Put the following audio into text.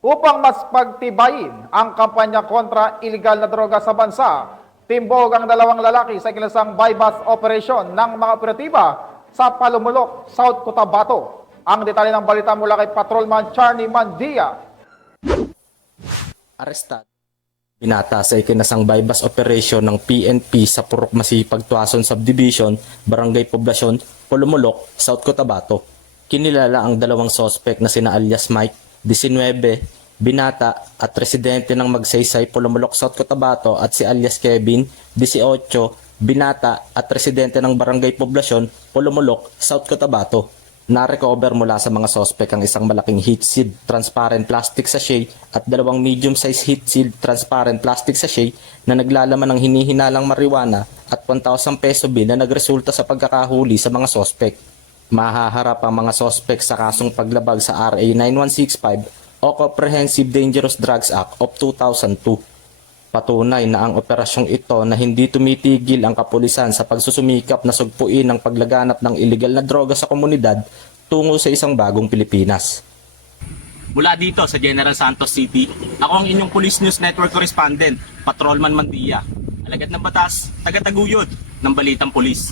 Upang mas pagtibayin ang kampanya kontra iligal na droga sa bansa, timbog ang dalawang lalaki sa ikinasang bypass operation ng mga operatiba sa Palumulok, South Cotabato. Ang detalye ng balita mula kay Patrolman Charnie Mandia. Arestado binata sa ikinasang bypass operation ng PNP sa Purok Masipag, Tuason Subdivision, Barangay Poblasyon, Palumulok, South Cotabato. Kinilala ang dalawang sospek na sina alias Mike, 19, binata at residente ng Magsaysay, Palumulok, South Cotabato, at si alias Kevin, 18, binata at residente ng Barangay Poblasyon, Palumulok, South Cotabato. Na-recover mula sa mga sospek ang isang malaking heat sealed transparent plastic sachet at dalawang medium-size heat sealed transparent plastic sachet na naglalaman ng hinihinalang marijuana at 1,000 peso bill na nagresulta sa pagkakahuli sa mga sospek. Mahaharap ang mga sospek sa kasong paglabag sa RA 9165 o Comprehensive Dangerous Drugs Act of 2002. Patunay na ang operasyong ito na hindi tumitigil ang kapulisan sa pagsusumikap na sugpuin ang paglaganap ng iligal na droga sa komunidad tungo sa isang bagong Pilipinas. Mula dito sa General Santos City, ako ang inyong Police News Network correspondent, Patrolman Mandia. Alagad ng batas, taga-taguyod ng Balitang Pulis.